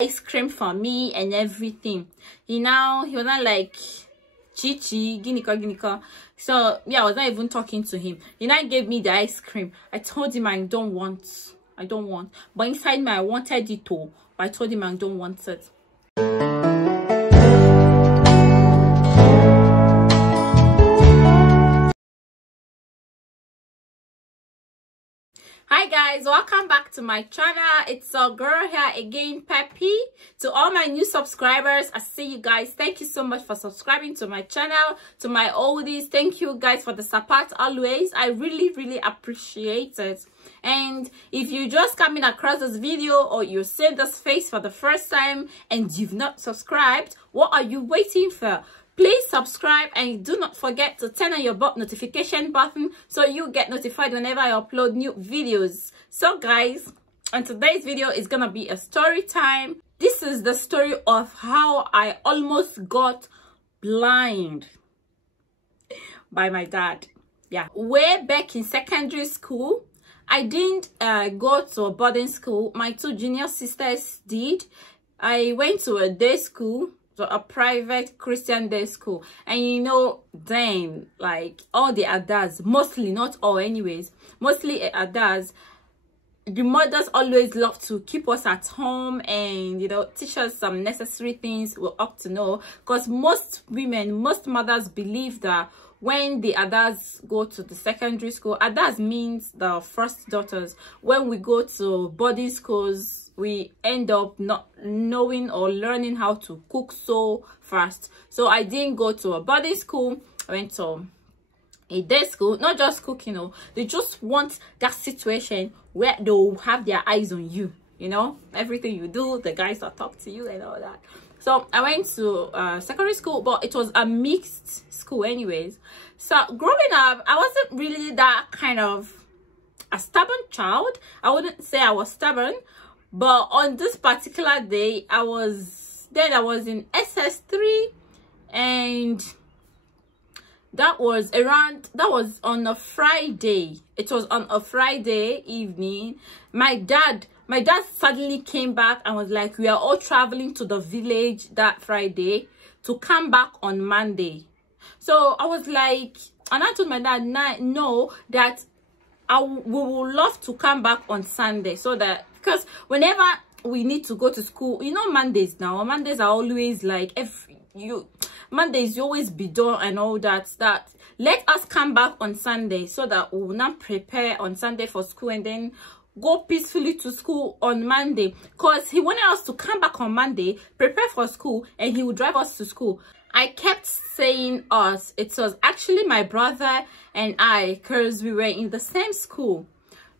ice cream for me and everything. He was not like Chichi, Ginika. So yeah, I was not even talking to him. He now gave me the ice cream. I told him I don't want. But inside me I wanted it too. But I told him I don't want it. Hi guys, welcome back to my channel. It's your girl here again, Peppy. To all my new subscribers, I see you guys. Thank you so much for subscribing to my channel. To my oldies, thank you guys for the support always. I really appreciate it. And if you just coming across this video or you're seeing this face for the first time and you've not subscribed, what are you waiting for? Please subscribe and do not forget to turn on your notification button so you get notified whenever I upload new videos. So guys, and today's video is gonna be a story time. This is the story of how I almost got blind by my dad. Yeah, way back in secondary school, I didn't go to a boarding school. My two junior sisters did. I went to a day school, so a private Christian day school. And you know, then like all the adults, mostly, not all anyways, mostly adults, the mothers always love to keep us at home and, you know, teach us some necessary things we ought to know, because most mothers believe that when the adults go to the secondary school, adults means the first daughters, when we go to boarding schools, we end up not knowing or learning how to cook so fast. So I didn't go to a boarding school. I went to a day school. Not just cooking, you know, they just want that situation where they'll have their eyes on you, you know, everything you do, the guys will talk to you and all that. So I went to secondary school, but it was a mixed school anyways. So growing up, I wasn't really that kind of a stubborn child. I wouldn't say I was stubborn. But on this particular day, I was in SS3, and that was on a Friday. It was on a Friday evening. My dad suddenly came back and was like, we are all traveling to the village that Friday to come back on Monday. So I was like, and I told my dad, no, that we would love to come back on Sunday, so that, because whenever we need to go to school, you know, Mondays are always like, Mondays you always be done and all that, let us come back on Sunday so that we will not prepare on Sunday for school and then go peacefully to school on Monday, because he wanted us to come back on Monday, prepare for school, and he would drive us to school. I kept saying us. It was actually my brother and I, because we were in the same school.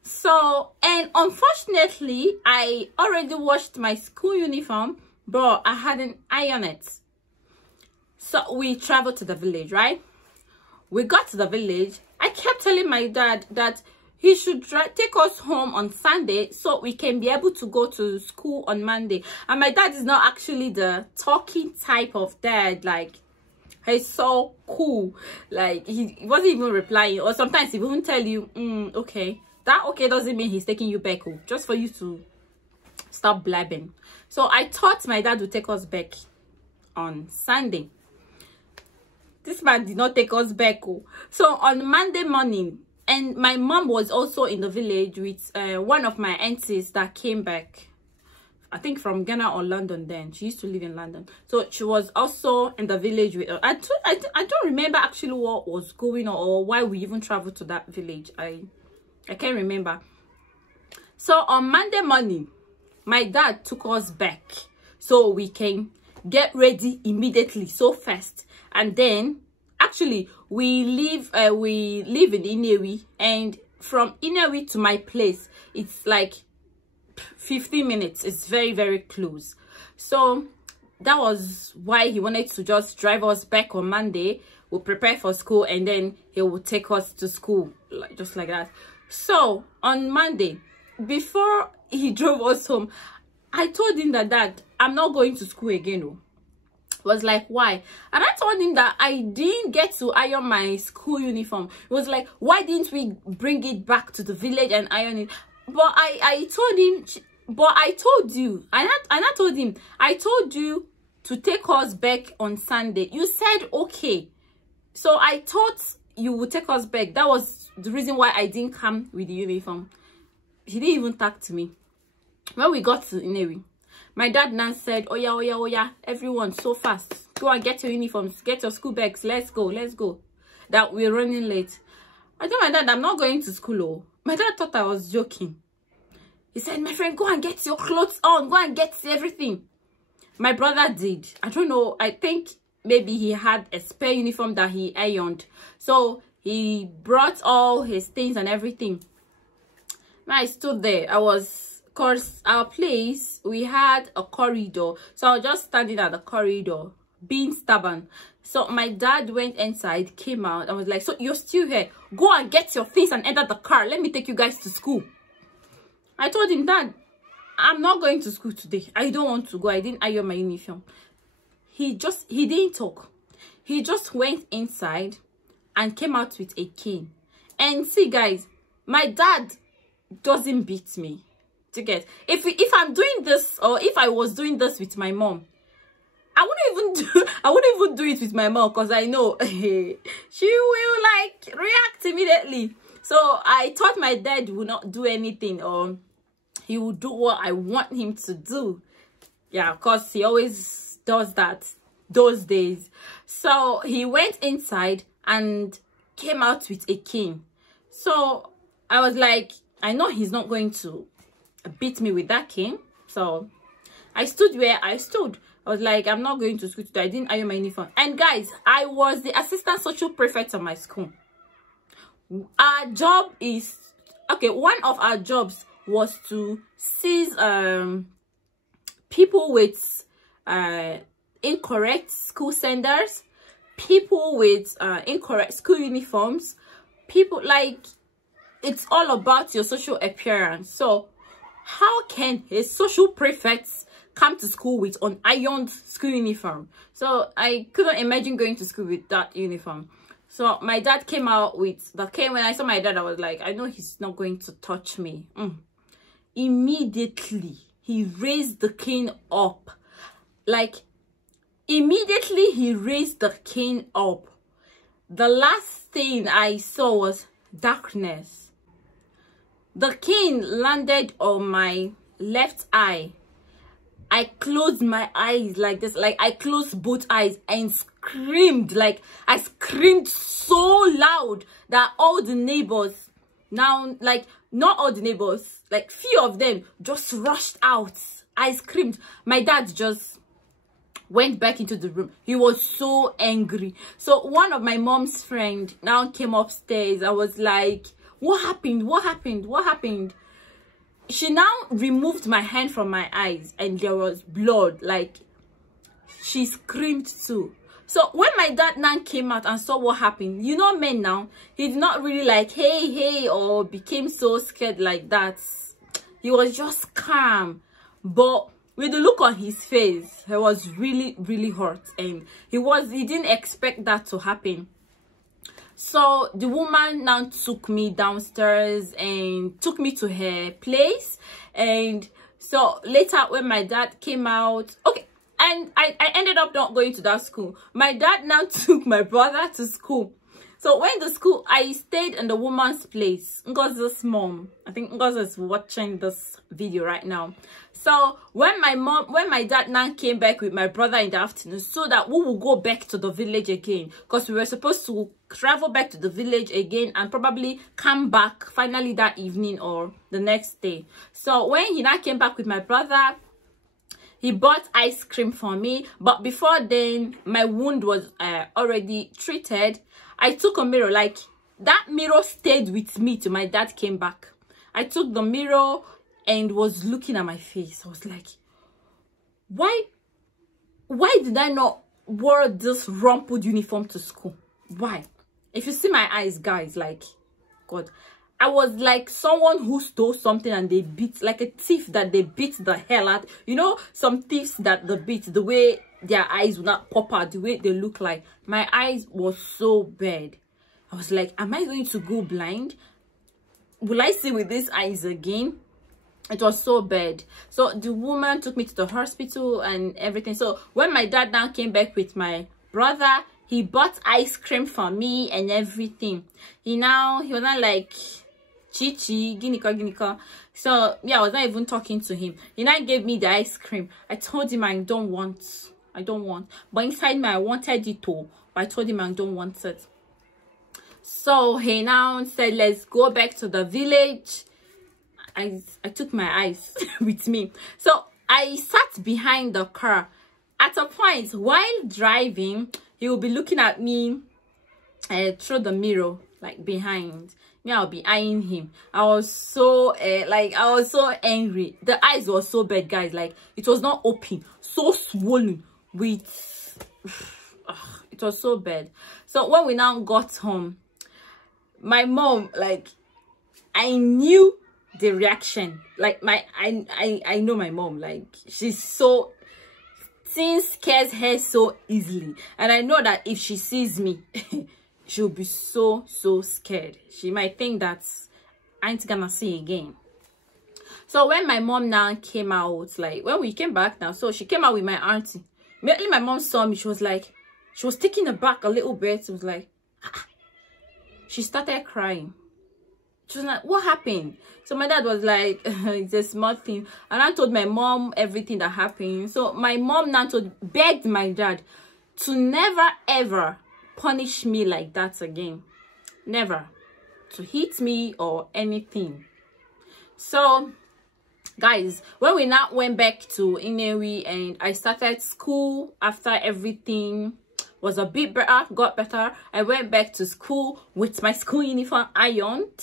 So, and unfortunately, I already washed my school uniform, but I hadn't ironed it. So we traveled to the village, right? We got to the village. I kept telling my dad that he should take us home on Sunday so we can be able to go to school on Monday. And my dad is not actually the talking type of dad. Like, he's so cool. Like, he wasn't even replying. Or sometimes he won't tell you, okay. That okay doesn't mean he's taking you back, just for you to stop blabbing. So I thought my dad would take us back on Sunday. This man did not take us back. So on Monday morning, and my mom was also in the village with one of my aunties that came back, I think from Ghana or London then. She used to live in London. So she was also in the village with her. I don't remember actually what was going on or why we even traveled to that village. I can't remember. So on Monday morning, my dad took us back so we can get ready immediately, so fast. And then actually we live in Inewi, and from Inewi to my place it's like 15 minutes. It's very close. So that was why he wanted to just drive us back on Monday. We'll prepare for school and then he will take us to school, like just like that. So on Monday, before he drove us home, I told him that, Dad, I'm not going to school again. Was like, why? And I told him that I didn't get to iron my school uniform. It was like, why didn't we bring it back to the village and iron it? But I told him, but I told you, and I told him, I told you to take us back on Sunday. You said okay. So I thought you would take us back. That was the reason why I didn't come with the uniform. He didn't even talk to me. When we got to Inewi, my dad now said, oh yeah, everyone, so fast. Go and get your uniforms, get your school bags. Let's go. That we're running late. I told my dad, I'm not going to school. Oh. My dad thought I was joking. He said, my friend, go and get your clothes on. Go and get everything. My brother did. I don't know. I think maybe he had a spare uniform that he ironed. So he brought all his things and everything. I stood there. Because our place, we had a corridor. So I was just standing at the corridor, being stubborn. So my dad went inside, came out, and was like, so you're still here. Go and get your things and enter the car. Let me take you guys to school. I told him, Dad, I'm not going to school today. I don't want to go. I didn't iron my uniform. He didn't talk. He just went inside and came out with a cane. And see, guys, my dad doesn't beat me. To get, if I'm doing this, or if I was doing this with my mom, I wouldn't even do it with my mom, because I know she will like react immediately. So I thought my dad would not do anything, or he would do what I want him to do. Yeah, because he always does that those days. So he went inside and came out with a cane. So I was like, I know he's not going to beat me with that cane. So I stood where I stood. I was like, I'm not going to school today. I didn't iron my uniform. And guys, I was the assistant social prefect of my school. Our job is, okay, one of our jobs was to seize people with incorrect school senders, people with incorrect school uniforms, people like, it's all about your social appearance. So how can a social prefect come to school with an ironed school uniform? So I couldn't imagine going to school with that uniform. So my dad came out with the cane. When I saw my dad, I was like, I know he's not going to touch me. Immediately, he raised the cane up. Like, immediately he raised the cane up. The last thing I saw was darkness. The cane landed on my left eye. I closed my eyes like this, like I closed both eyes and screamed. Like I screamed so loud that all the neighbors, now like not all the neighbors, like few of them just rushed out. I screamed. My dad just went back into the room. He was so angry. So one of my mom's friend now came upstairs. I was like, what happened? What happened? What happened? She now removed my hand from my eyes and there was blood. Like, she screamed too. So when my dad now came out and saw what happened, you know, men now, he did not really like, hey, or became so scared like that. He was just calm. But with the look on his face, he was really, really hurt. And he didn't expect that to happen. So the woman now took me downstairs and took me to her place. And so later when my dad came out, okay, and I ended up not going to that school. My dad now took my brother to school. So when the school, I stayed in the woman's place. Ngozi's mom, I think Ngozi is watching this video right now. So when my dad now came back with my brother in the afternoon, so that we will go back to the village again, because we were supposed to travel back to the village again and probably come back finally that evening or the next day. So when he now came back with my brother, he bought ice cream for me. But before then, my wound was already treated. I took a mirror. Like, that mirror stayed with me till my dad came back. I took the mirror and was looking at my face. I was like, why did I not wear this rumpled uniform to school? Why? If you see my eyes, guys, like, God, I was like someone who stole something and they beat, like a thief that they beat the hell out. You know, some thieves that they beat, the way their eyes will not pop out, the way they look like. My eyes was so bad. I was like, am I going to go blind? Will I see with these eyes again? It was so bad. So the woman took me to the hospital and everything. So when my dad now came back with my brother, he bought ice cream for me and everything. He was not like chichi ginika. So yeah, I was not even talking to him. He now gave me the ice cream. I told him I don't want, but inside me I wanted it too, but I told him I don't want it. So he now said, let's go back to the village. I took my ice with me. So I sat behind the car. At a point while driving, he will be looking at me through the mirror, like behind me. I'll be eyeing him. I was so I was so angry. The eyes were so bad, guys. Like, it was not open, so swollen with it was so bad. So when we now got home, my mom, like, I knew the reaction. Like, I know my mom, like, she's so, things scares her so easily, and I know that if she sees me she'll be so scared. She might think that I ain't gonna see again. So when my mom now came out, like when we came back now, so she came out with my auntie. Immediately my mom saw me, she was taken aback a little bit. She was like, ah. She started crying. She was like, what happened? So my dad was like, it's a small thing. And I told my mom everything that happened. So my mom now begged my dad to never ever punish me like that again. Never. To hit me or anything. So guys, when we now went back to Inewi and I started school after everything was a bit better, got better, I went back to school with my school uniform ironed.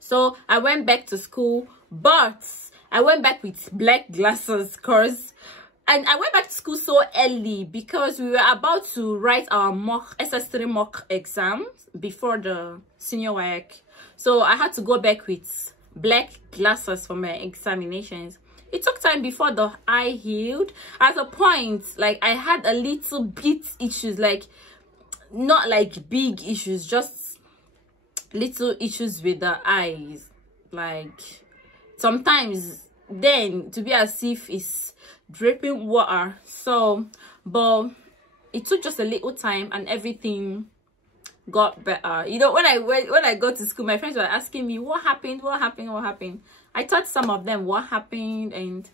So I went back to school, but I went back with black glasses, and I went back to school so early because we were about to write our SS3 mock exams before the senior work. So I had to go back with black glasses for my examinations. It took time before the eye healed. At a point, like, I had a little bit issues, like, not like big issues, just little issues with the eyes. Like, sometimes then to be as if it's dripping water. So, but it took just a little time and everything got better. You know, when I go to school, my friends were asking me what happened. I taught some of them what happened, and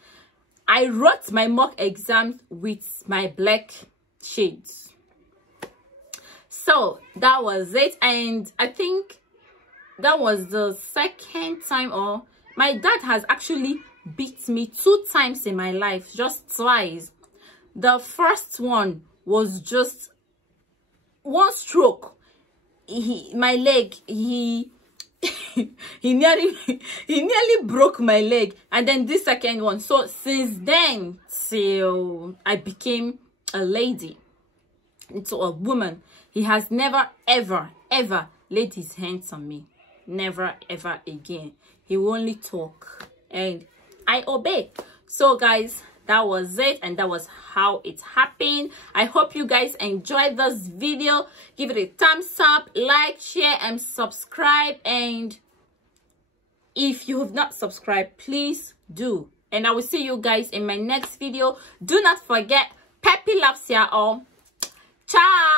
I wrote my mock exams with my black shades. So that was it, and I think that was the second time, or my dad has actually beat me 2 times in my life, just twice. The first one was just one stroke. My leg, he nearly broke my leg. And then this second one. So since then till I became a lady, into a woman, he has never ever laid his hands on me. Never ever again. He will only talk and I obey. So guys, that was it, and that was how it happened. I hope you guys enjoyed this video. Give it a thumbs up, like, share, and subscribe. And if you have not subscribed, please do. And I will see you guys in my next video. Do not forget, Peppy loves ya all. Ciao.